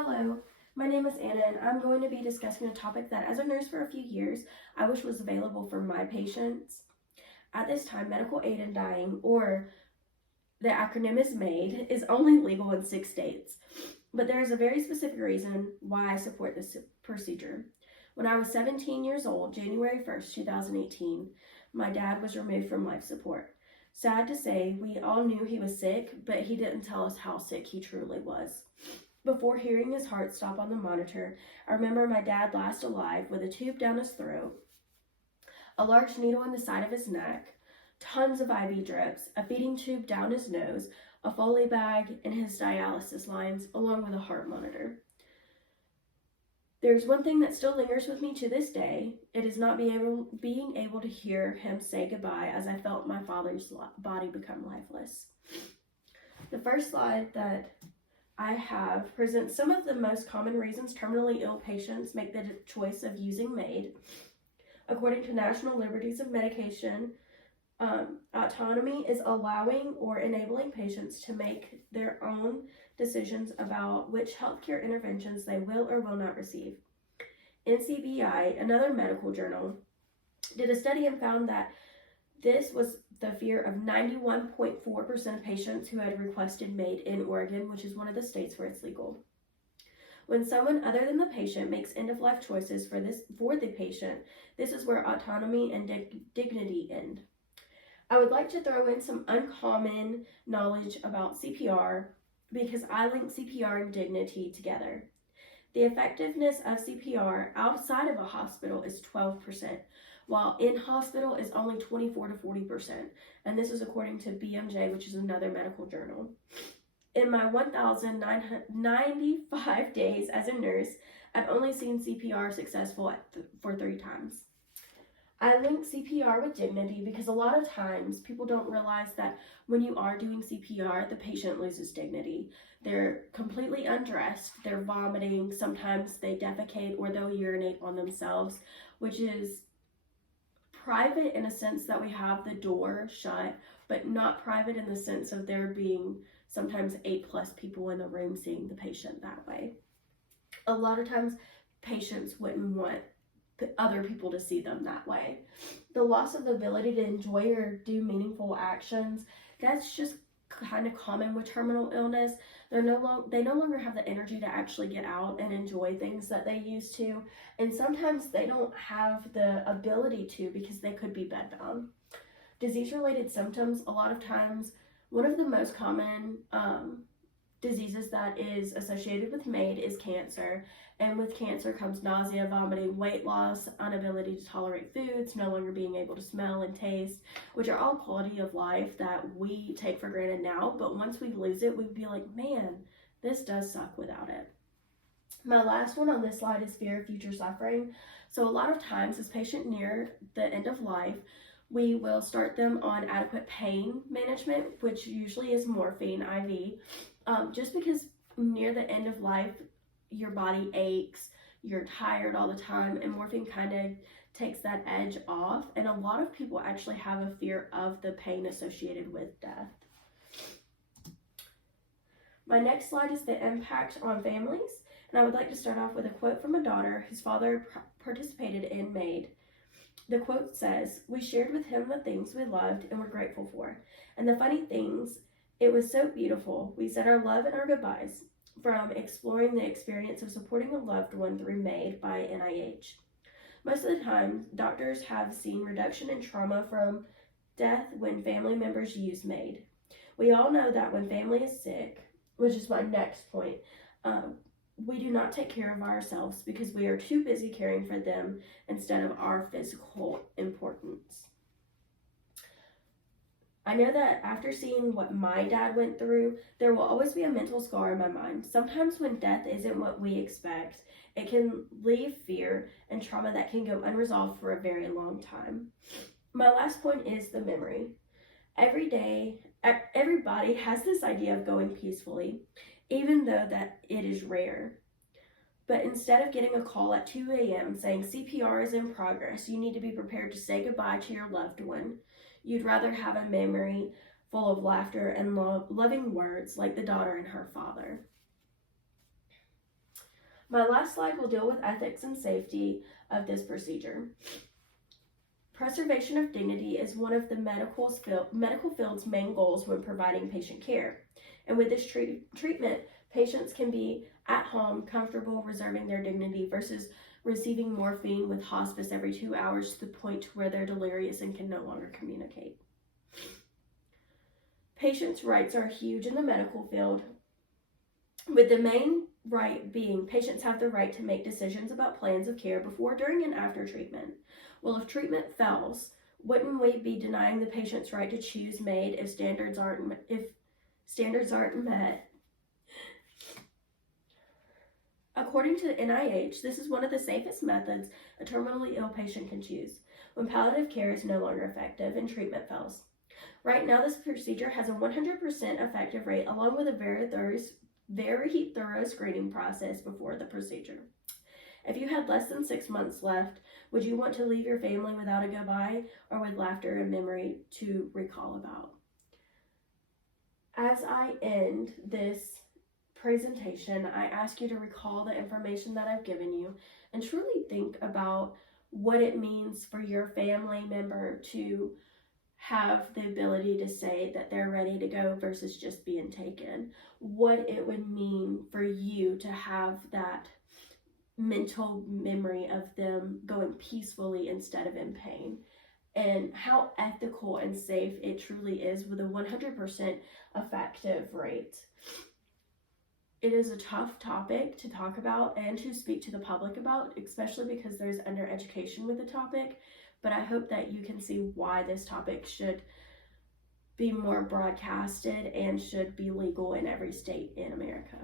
Hello, my name is Anna and I'm going to be discussing a topic that as a nurse for a few years, I wish was available for my patients. At this time, medical aid in dying, or the acronym is MAID, is only legal in 6 states. But there is a very specific reason why I support this procedure. When I was 17 years old, January 1st, 2018, my dad was removed from life support. Sad to say, we all knew he was sick, but he didn't tell us how sick he truly was. Before hearing his heart stop on the monitor, I remember my dad last alive with a tube down his throat, a large needle in the side of his neck, tons of IV drips, a feeding tube down his nose, a Foley bag, and his dialysis lines, along with a heart monitor. There's one thing that still lingers with me to this day. It is not being able to hear him say goodbye as I felt my father's body become lifeless. The first slide that I have presents some of the most common reasons terminally ill patients make the choice of using MAID. According to National Liberties of Medication, autonomy is allowing or enabling patients to make their own decisions about which healthcare interventions they will or will not receive. NCBI, another medical journal, did a study and found that this was the fear of 91.4% of patients who had requested MAID in Oregon, which is one of the states where it's legal. When someone other than the patient makes end-of-life choices for the patient, this is where autonomy and dignity end. I would like to throw in some uncommon knowledge about CPR because I link CPR and dignity together. The effectiveness of CPR outside of a hospital is 12%, while in hospital is only 24 to 40%, and this is according to BMJ, which is another medical journal. In my 1,995 days as a nurse, I've only seen CPR successful for 3 times. I link CPR with dignity because a lot of times people don't realize that when you are doing CPR, the patient loses dignity. They're completely undressed, they're vomiting, sometimes they defecate or they'll urinate on themselves, which is private in a sense that we have the door shut, but not private in the sense of there being sometimes 8+ people in the room seeing the patient that way. A lot of times patients wouldn't want other people to see them that way. The loss of the ability to enjoy or do meaningful actions, that's just kind of common with terminal illness. They no longer have the energy to actually get out and enjoy things that they used to, and sometimes they don't have the ability to because they could be bedbound. Disease-related symptoms, a lot of times, one of the most common diseases that is associated with MAID is cancer, and with cancer comes nausea, vomiting, weight loss, inability to tolerate foods, no longer being able to smell and taste, which are all quality of life that we take for granted now, but once we lose it, we'd be like, man, this does suck without it. My last one on this slide is fear of future suffering. So a lot of times as patient near the end of life, we will start them on adequate pain management, which usually is morphine IV, just because near the end of life, your body aches, you're tired all the time, and morphine kind of takes that edge off, and a lot of people actually have a fear of the pain associated with death. My next slide is the impact on families, and I would like to start off with a quote from a daughter whose father participated in MAID. The quote says, "We shared with him the things we loved and were grateful for. And the funny things, it was so beautiful. We said our love and our goodbyes from exploring the experience of supporting a loved one through MAID by NIH. Most of the time, doctors have seen reduction in trauma from death when family members use MAID. We all know that when family is sick," which is my next point, we do not take care of ourselves because we are too busy caring for them instead of our physical importance. I know that after seeing what my dad went through, there will always be a mental scar in my mind. Sometimes when death isn't what we expect, it can leave fear and trauma that can go unresolved for a very long time. My last point is the memory. Every day, everybody has this idea of going peacefully, even though that it is rare. But instead of getting a call at 2 a.m. saying CPR is in progress, you need to be prepared to say goodbye to your loved one. You'd rather have a memory full of laughter and loving words like the daughter and her father. My last slide will deal with ethics and safety of this procedure. Preservation of dignity is one of the medical field's main goals when providing patient care. And with this treatment, patients can be at home, comfortable, reserving their dignity versus receiving morphine with hospice every 2 hours to the point where they're delirious and can no longer communicate. Patients' rights are huge in the medical field, with the main right being patients have the right to make decisions about plans of care before, during, and after treatment. Well, if treatment fails, wouldn't we be denying the patient's right to choose made if standards aren't met? According to the NIH, this is one of the safest methods a terminally ill patient can choose when palliative care is no longer effective and treatment fails. Right now, this procedure has a 100% effective rate, along with a very thorough screening process before the procedure. If you had less than 6 months left, would you want to leave your family without a goodbye or with laughter and memory to recall about? As I end this presentation, I ask you to recall the information that I've given you and truly think about what it means for your family member to have the ability to say that they're ready to go versus just being taken. What it would mean for you to have that mental memory of them going peacefully instead of in pain, and how ethical and safe it truly is with a 100% effective rate. It is a tough topic to talk about and to speak to the public about, especially because there's undereducation with the topic, but I hope that you can see why this topic should be more broadcasted and should be legal in every state in America.